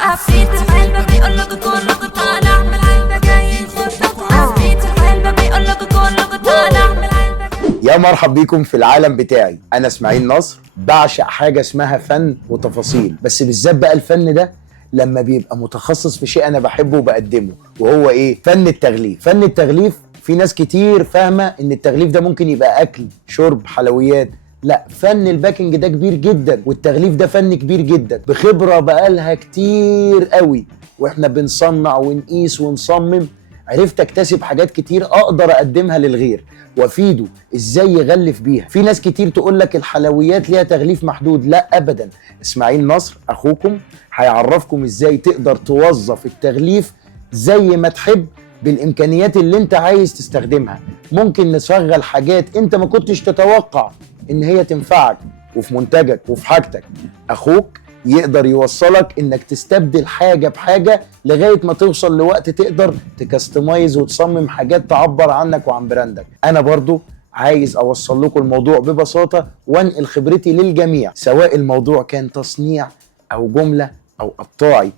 عفريت العلبة بيقولك كله طالع من العلبة جاي يخطك. عفريت العلبة بيقولك كله طالع من العلبة. يا مرحب بيكم في العالم بتاعي. انا اسماعيل نصر، بعشق حاجه اسمها فن وتفاصيل، بس بالذات بقى الفن ده لما بيبقى متخصص في شيء انا بحبه وبقدمه، وهو ايه؟ فن التغليف. فن التغليف في ناس كتير فاهمه ان التغليف ده ممكن يبقى اكل، شرب، حلويات. لا، فن الباكنج ده كبير جدا، والتغليف ده فن كبير جدا بخبره بقالها كتير قوي، واحنا بنصنع ونقيس ونصمم. عرفت اكتسب حاجات كتير اقدر اقدمها للغير وافيده ازاي يغلف بيها. في ناس كتير تقول لك الحلويات ليها تغليف محدود، لا ابدا. اسماعيل نصر اخوكم هيعرفكم ازاي تقدر توظف التغليف زي ما تحب بالامكانيات اللي انت عايز تستخدمها. ممكن نشغل حاجات انت ما كنتش تتوقع ان هي تنفعك وفي منتجك وفي حاجتك. اخوك يقدر يوصلك انك تستبدل حاجه بحاجه لغايه ما توصل لوقت تقدر تكستمايز وتصمم حاجات تعبر عنك وعن براندك. انا برضو عايز اوصل لكم الموضوع ببساطه وانقل خبرتي للجميع، سواء الموضوع كان تصنيع او جمله او قطاعي.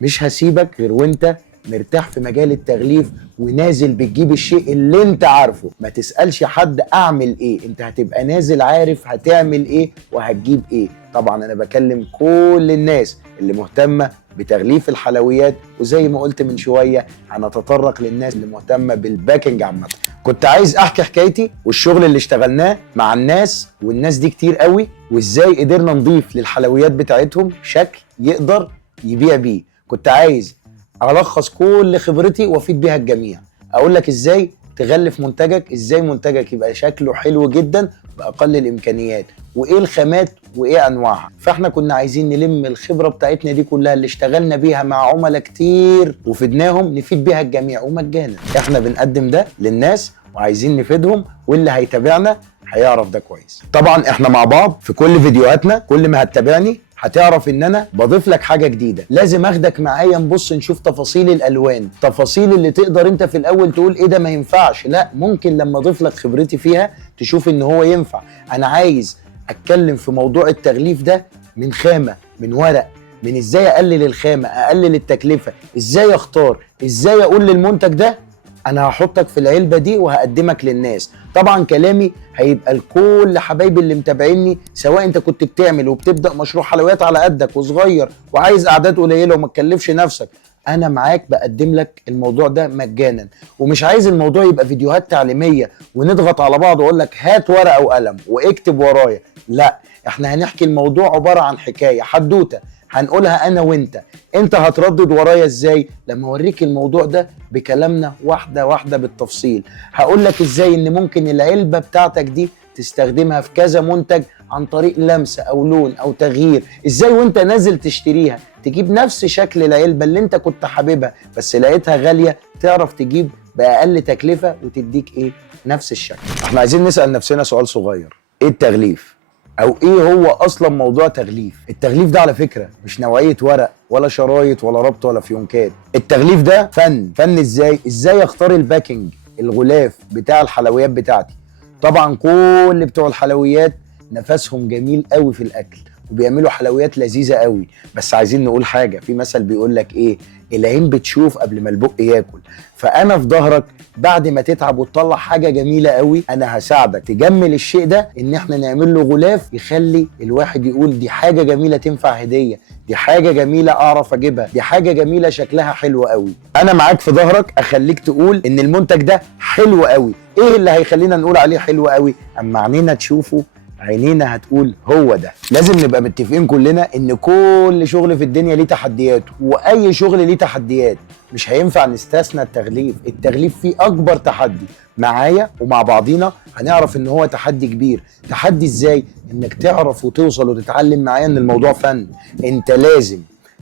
مش هسيبك غير وانت مرتاح في مجال التغليف ونازل بتجيب الشيء اللي انت عارفه. ما تسألش حد اعمل ايه، انت هتبقى نازل عارف هتعمل ايه وهتجيب ايه. طبعا انا بكلم كل الناس اللي مهتمة بتغليف الحلويات، وزي ما قلت من شوية هنتطرق للناس اللي مهتمة بالباكنج عامة. كنت عايز احكي حكايتي والشغل اللي اشتغلناه مع الناس، والناس دي كتير قوي، وازاي قدرنا نضيف للحلويات بتاعتهم شكل يقدر يبيع بيه. كنت عايز ألخص كل خبرتي وافيد بيها الجميع. اقول لك ازاي تغلف منتجك، ازاي منتجك يبقى شكله حلو جدا باقل الامكانيات، وايه الخامات وايه انواعها. فاحنا كنا عايزين نلم الخبره بتاعتنا دي كلها اللي اشتغلنا بيها مع عملاء كتير وفدناهم، نفيد بيها الجميع ومجانا. احنا بنقدم ده للناس وعايزين نفيدهم، واللي هيتابعنا هيعرف ده كويس. طبعا احنا مع بعض في كل فيديوهاتنا، كل ما هتتابعني هتعرف ان انا بضيف لك حاجه جديده. لازم اخدك معايا نبص نشوف تفاصيل الالوان، تفاصيل اللي تقدر انت في الاول تقول ايه ده ما ينفعش، لا ممكن لما اضيف لك خبرتي فيها تشوف ان هو ينفع. انا عايز اتكلم في موضوع التغليف ده من خامه، من ورق، من ازاي اقلل الخامه، اقلل التكلفه، ازاي اختار، ازاي اقول للمنتج ده انا هحطك في العلبه دي وهقدمك للناس. طبعا كلامي هيبقى لكل حبايبي اللي متابعيني، سواء انت كنت بتعمل وبتبدا مشروع حلويات على قدك وصغير وعايز اعداد قليله وما تكلفش نفسك، انا معاك بقدم لك الموضوع ده مجانا. ومش عايز الموضوع يبقى فيديوهات تعليميه ونضغط على بعض واقول لك هات ورقه وقلم واكتب ورايا، لا. احنا هنحكي الموضوع عباره عن حكايه، حدوته هنقولها انا وانت. انت هتردد ورايا ازاي؟ لما اوريك الموضوع ده بكلامنا واحده واحده بالتفصيل. هقول لك ازاي ان ممكن العلبه بتاعتك دي تستخدمها في كذا منتج عن طريق لمسه او لون او تغيير. ازاي وانت نازل تشتريها تجيب نفس شكل العلبه اللي انت كنت حاببها بس لقيتها غاليه، تعرف تجيب باقل تكلفه وتديك ايه؟ نفس الشكل. احنا عايزين نسال نفسنا سؤال صغير، ايه التغليف؟ او ايه هو اصلا موضوع تغليف؟ التغليف ده على فكرة مش نوعية ورق ولا شرايط ولا ربط ولا فيونكات. التغليف ده فن ازاي اختار الباكنج، الغلاف بتاع الحلويات بتاعتي. طبعا كل بتوع الحلويات نفسهم جميل قوي في الاكل وبيعملوا حلويات لذيذة قوي، بس عايزين نقول حاجة. في مثل بيقول لك ايه؟ العين بتشوف قبل ما البق ياكل. فانا في ظهرك بعد ما تتعب وتطلع حاجه جميله قوي، انا هساعدك تجمل الشيء ده، ان احنا نعمل له غلاف يخلي الواحد يقول دي حاجه جميله تنفع هديه، دي حاجه جميله اعرف اجيبها، دي حاجه جميله شكلها حلو قوي. انا معاك في ظهرك اخليك تقول ان المنتج ده حلو قوي. ايه اللي هيخلينا نقول عليه حلو قوي؟ اما عينينا تشوفه عينينا هتقول هو ده. لازم نبقى متفقين كلنا ان كل شغل في الدنيا ليه تحدياته، واي شغل ليه تحديات. مش هينفع نستثنى التغليف. التغليف فيه اكبر تحدي. معايا ومع بعضينا هنعرف ان هو تحدي كبير. تحدي ازاي؟ انك تعرف وتوصل وتتعلم معايا ان الموضوع فن. انت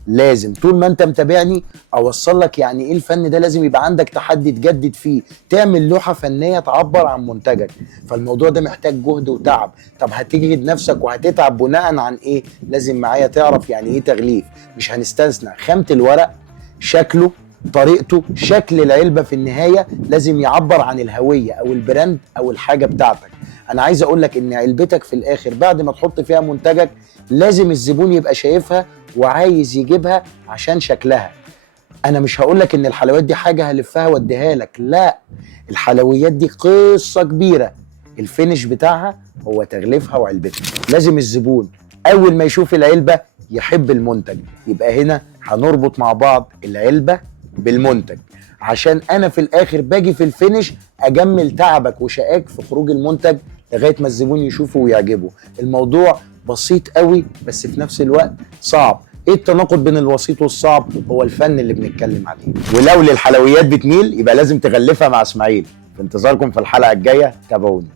لازم طول ما انت متابعني اوصل لك يعني ايه الفن ده. لازم يبقى عندك تحدي تجدد فيه، تعمل لوحة فنية تعبر عن منتجك. فالموضوع ده محتاج جهد وتعب. طب هتجهد نفسك وهتتعب بناء عن ايه؟ لازم معايا تعرف يعني ايه تغليف. مش هنستثنى خامة الورق، شكله، طريقته، شكل العلبة، في النهاية لازم يعبر عن الهوية او البراند او الحاجة بتاعتك. انا عايز اقولك ان علبتك في الاخر بعد ما تحط فيها منتجك لازم الزبون يبقى شايفها وعايز يجيبها عشان شكلها. انا مش هقولك ان الحلويات دي حاجه هلفها واديها لك، لا، الحلويات دي قصه كبيره. الفينش بتاعها هو تغليفها وعلبتها. لازم الزبون اول ما يشوف العلبه يحب المنتج. يبقى هنا هنربط مع بعض العلبه بالمنتج، عشان انا في الاخر باجي في الفينش اجمل تعبك وشقاك في خروج المنتج لغايه ما الزبون يشوفه ويعجبه. الموضوع بسيط قوي بس في نفس الوقت صعب. ايه التناقض بين البسيط والصعب؟ هو الفن اللي بنتكلم عليه. ولو للحلويات بتميل يبقى لازم تغلفها مع اسماعيل. في انتظاركم في الحلقه الجايه، تابعوني.